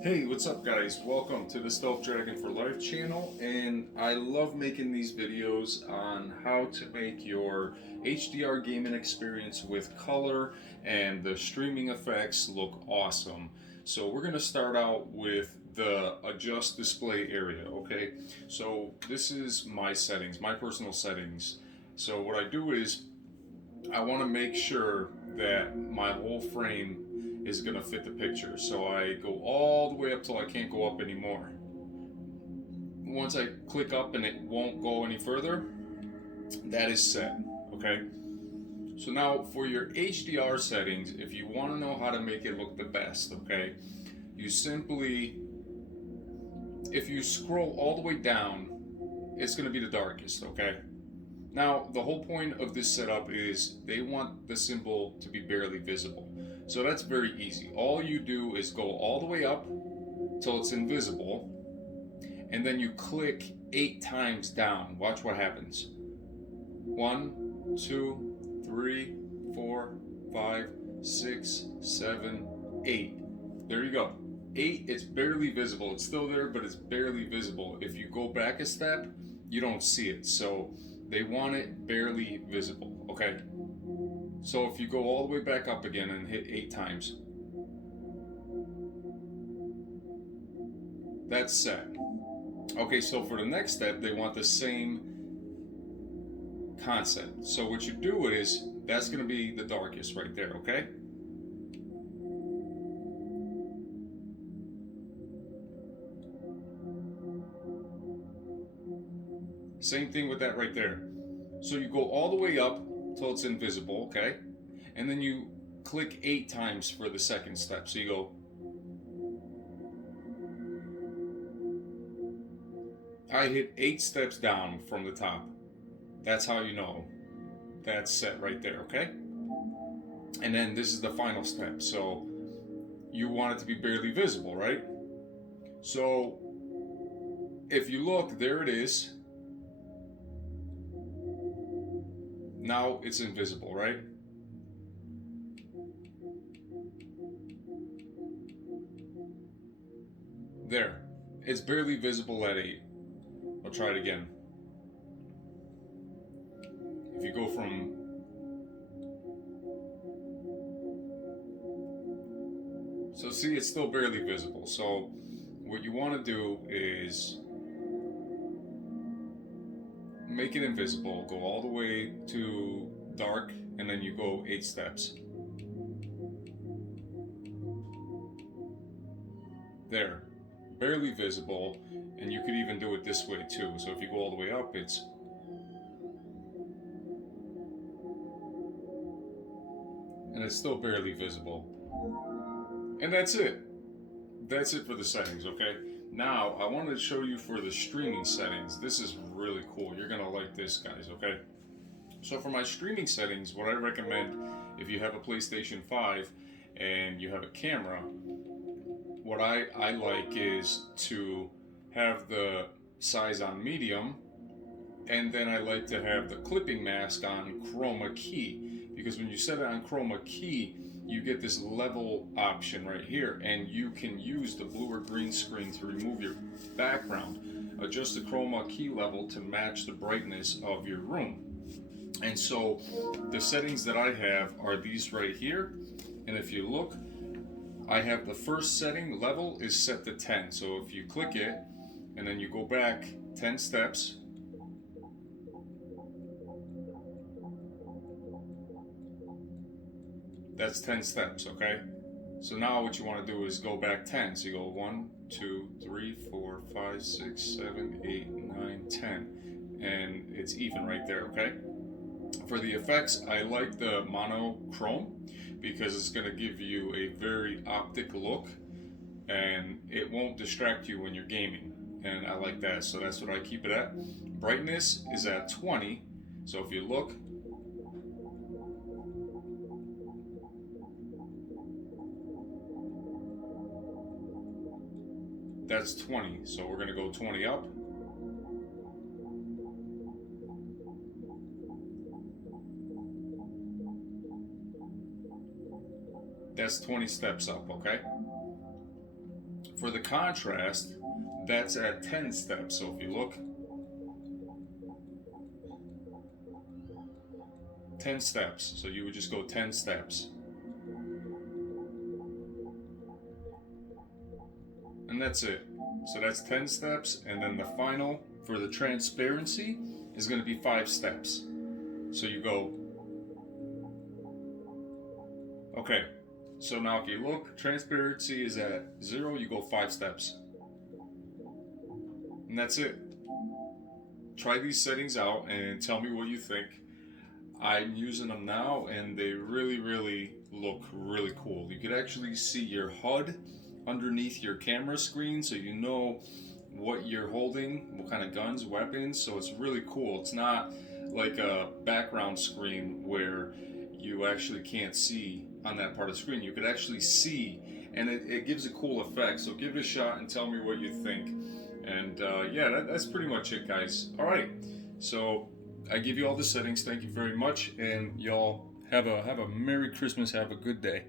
Hey, what's up guys? Welcome to the Stealth Dragon for Life channel, and I love making these videos on how to make your HDR gaming experience with color and the streaming effects look awesome. So we're going to start out with the adjust display area, okay? So this is my settings, my personal settings. So what I do is I want to make sure that my whole frame is going to fit the picture. So I go all the way up till I can't go up anymore. Once I click up and it won't go any further, that is set, okay? So now for your HDR settings, if you want to know how to make it look the best, okay, you simply, if you scroll all the way down, it's going to be the darkest, okay? Now, the whole point of this setup is they want the symbol to be barely visible. So that's very easy. All you do is go all the way up till it's invisible, and then you click 8 times down. Watch what happens. 1, 2, 3, 4, 5, 6, 7, 8. There you go. 8, it's barely visible. It's still there, but it's barely visible. If you go back a step, you don't see it. So they want it barely visible, okay? So if you go all the way back up again and hit 8 times, that's set. Okay, so for the next step, they want the same concept. So what you do is, that's going to be the darkest right there, okay? Same thing with that right there. So you go all the way up till it's invisible, okay? And then you click 8 times for the second step. So you go, I hit 8 steps down from the top. That's how you know that's set right there, okay? And then this is the final step. So you want it to be barely visible, right? So if you look, there it is. Now it's invisible, right? There. It's barely visible at 8. I'll try it again. If you go from so see, it's still barely visible. So what you want to do is make it invisible, go all the way to dark, and then you go 8 steps. There, barely visible, and you could even do it this way too. So if you go all the way up, it's and it's still barely visible. And that's it. That's it for the settings, okay? Now, I wanted to show you for the streaming settings. This is really cool. You're gonna like this, guys, okay? So for my streaming settings, what I recommend, if you have a PlayStation 5 and you have a camera, what I like is to have the size on medium, and then I like to have the clipping mask on chroma key, because when you set it on chroma key, you get this level option right here, and you can use the blue or green screen to remove your background. Adjust the chroma key level to match the brightness of your room. And so the settings that I have are these right here, and if you look, I have the first setting level is set to 10. So if you click it and then you go back 10 steps, that's 10 steps, okay? So now what you want to do is go back 10. So you go 1, 2, 3, 4, 5, 6, 7, 8, 9, 10. And it's even right there, okay? For the effects, I like the monochrome because it's going to give you a very optic look and it won't distract you when you're gaming. And I like that, so that's what I keep it at. Brightness is at 20. So if you look, that's 20. So we're going to go 20 up. That's 20 steps up, okay? For the contrast, that's at 10 steps. So if you look, 10 steps. So you would just go 10 steps. And that's it. So that's 10 steps, and then the final for the transparency is going to be 5 steps. So you go, okay, so now if you look, transparency is at 0, you go 5 steps. And that's it. Try these settings out and tell me what you think. I'm using them now and they really look really cool. You could actually see your HUD underneath your camera screen, so you know what you're holding, what kind of guns, weapons. So it's really cool. It's not like a background screen where you actually can't see on that part of the screen. You could actually see, and it gives a cool effect. So give it a shot and tell me what you think. And yeah, that's pretty much it, guys. All right, so I give you all the settings. Thank you very much, and y'all have a Merry Christmas. Have a good day.